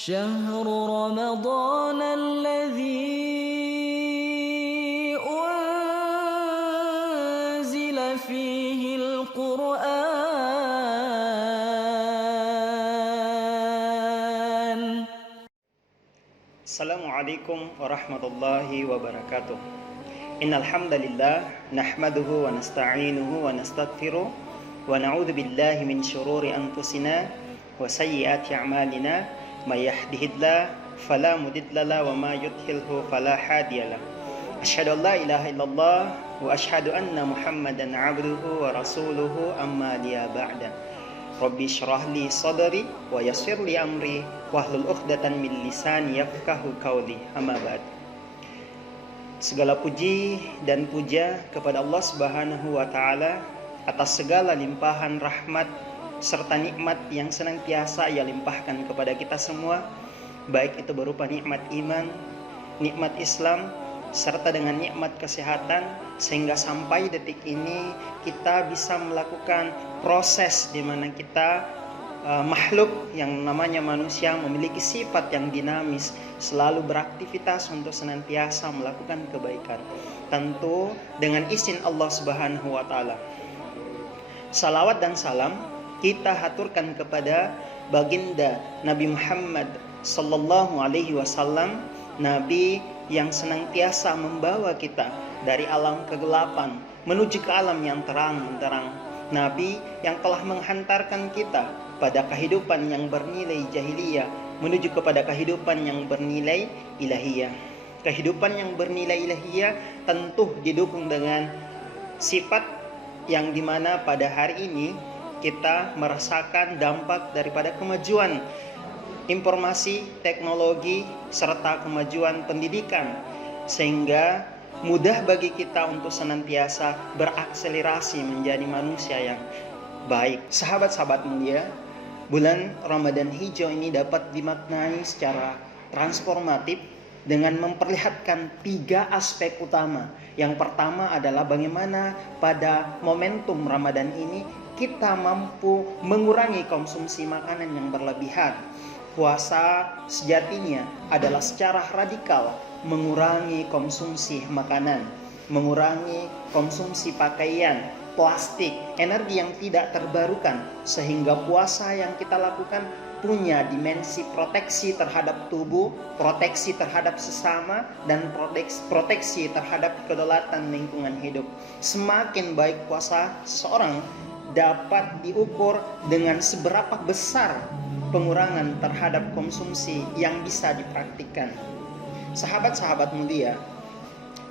شهر رمضان الذي أنزل فيه القرآن. Assalamualaikum warahmatullahi wabarakatuh. Innal hamdalillah nahmaduhu wa nasta'inuhu wa nastaghfiruh wa na'udzu billahi min shururi anfusina wa sayyiati a'malina may yahdihillahu fala mudilla lahu wa may yudhlilhu fala hadiyalah. Asyhadu an la ilaha illallah wa asyhadu anna Muhammadan 'abduhu wa rasuluhu amma liya ba'da. Rabbi syrah li sadri wa yassir li amri wahlul 'uqdatan min lisani yafqahu qawli. Amma ba'd. Segala puji dan puja kepada Allah Subhanahu wa taala atas segala limpahan rahmat serta nikmat yang senantiasa Ia limpahkan kepada kita semua, baik itu berupa nikmat iman, nikmat Islam, serta dengan nikmat kesehatan, sehingga sampai detik ini kita bisa melakukan proses di mana kita makhluk yang namanya manusia memiliki sifat yang dinamis, selalu beraktivitas untuk senantiasa melakukan kebaikan, tentu dengan izin Allah Subhanahu wa taala. Salawat dan salam kita haturkan kepada baginda Nabi Muhammad sallallahu alaihi wasallam, nabi yang senantiasa membawa kita dari alam kegelapan menuju ke alam yang terang-terang, nabi yang telah menghantarkan kita pada kehidupan yang bernilai jahiliyah menuju kepada kehidupan yang bernilai ilahiyah. Kehidupan yang bernilai ilahiyah tentu didukung dengan sifat yang dimana pada hari ini kita merasakan dampak daripada kemajuan informasi, teknologi, serta kemajuan pendidikan, sehingga mudah bagi kita untuk senantiasa berakselerasi menjadi manusia yang baik. Sahabat-sahabat mulia, bulan Ramadan hijau ini dapat dimaknai secara transformatif dengan memperlihatkan 3 aspek utama. Yang pertama adalah bagaimana pada momentum Ramadan ini kita mampu mengurangi konsumsi makanan yang berlebihan. Puasa sejatinya adalah secara radikal mengurangi konsumsi makanan, mengurangi konsumsi pakaian, plastik, energi yang tidak terbarukan, sehingga puasa yang kita lakukan punya dimensi proteksi terhadap tubuh, proteksi terhadap sesama, dan proteksi terhadap kedaulatan lingkungan hidup. Semakin baik puasa seorang dapat diukur dengan seberapa besar pengurangan terhadap konsumsi yang bisa dipraktikkan. Sahabat-sahabat mulia,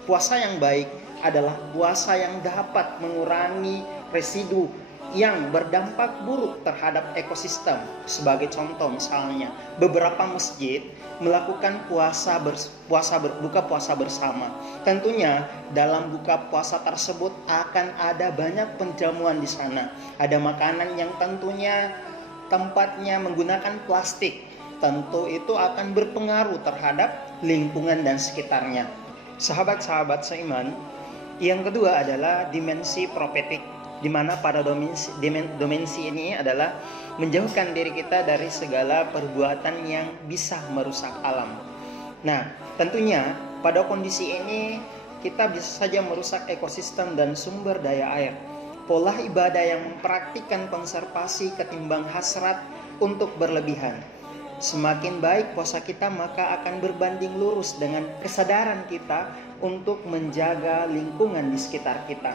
puasa yang baik adalah puasa yang dapat mengurangi residu yang berdampak buruk terhadap ekosistem. Sebagai contoh misalnya, beberapa masjid melakukan buka puasa bersama. Tentunya dalam buka puasa tersebut akan ada banyak penjamuan di sana. Ada makanan yang tentunya tempatnya menggunakan plastik. Tentu itu akan berpengaruh terhadap lingkungan dan sekitarnya. Sahabat-sahabat seiman, yang kedua adalah dimensi profetik, di mana pada dimensi ini adalah menjauhkan diri kita dari segala perbuatan yang bisa merusak alam. Nah, tentunya pada kondisi ini kita bisa saja merusak ekosistem dan sumber daya air. Pola ibadah yang mempraktikkan konservasi ketimbang hasrat untuk berlebihan. Semakin baik puasa kita, maka akan berbanding lurus dengan kesadaran kita untuk menjaga lingkungan di sekitar kita.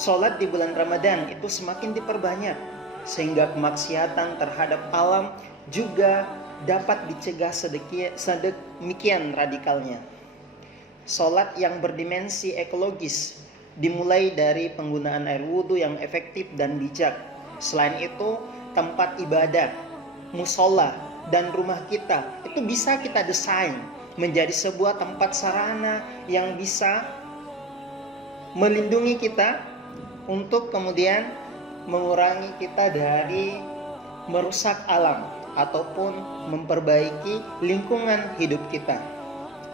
Sholat di bulan Ramadan itu semakin diperbanyak, sehingga kemaksiatan terhadap alam juga dapat dicegah sedemikian radikalnya. Sholat yang berdimensi ekologis dimulai dari penggunaan air wudhu yang efektif dan bijak. Selain itu, tempat ibadah, musola, dan rumah kita itu bisa kita desain menjadi sebuah tempat sarana yang bisa melindungi kita untuk kemudian mengurangi kita dari merusak alam ataupun memperbaiki lingkungan hidup kita.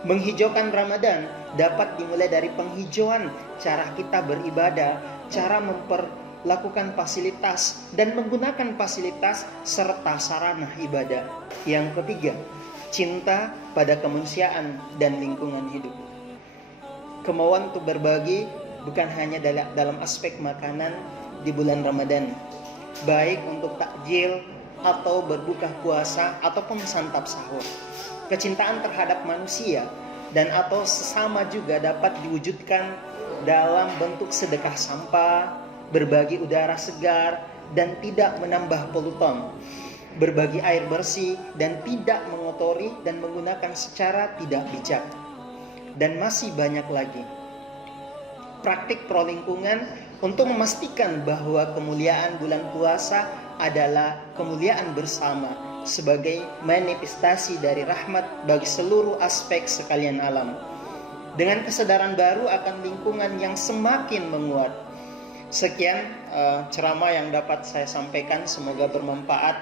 Menghijaukan Ramadan dapat dimulai dari penghijauan cara kita beribadah, cara lakukan fasilitas dan menggunakan fasilitas serta sarana ibadah. Yang ketiga, cinta pada kemanusiaan dan lingkungan hidup. Kemauan untuk berbagi bukan hanya dalam aspek makanan di bulan Ramadan, baik untuk takjil atau berbuka puasa ataupun santap sahur. Kecintaan terhadap manusia dan atau sesama juga dapat diwujudkan dalam bentuk sedekah sampah, berbagi udara segar dan tidak menambah polutan, berbagi air bersih dan tidak mengotori dan menggunakan secara tidak bijak, dan masih banyak lagi. Praktik pro lingkungan untuk memastikan bahwa kemuliaan bulan puasa adalah kemuliaan bersama sebagai manifestasi dari rahmat bagi seluruh aspek sekalian alam. Dengan kesadaran baru akan lingkungan yang semakin menguat. Sekian ceramah yang dapat saya sampaikan, semoga bermanfaat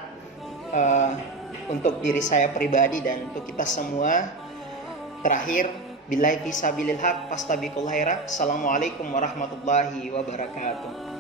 untuk diri saya pribadi dan untuk kita semua. Terakhir, billahi fisabilil haq fastabiqul khairat. Assalamualaikum warahmatullahi wabarakatuh.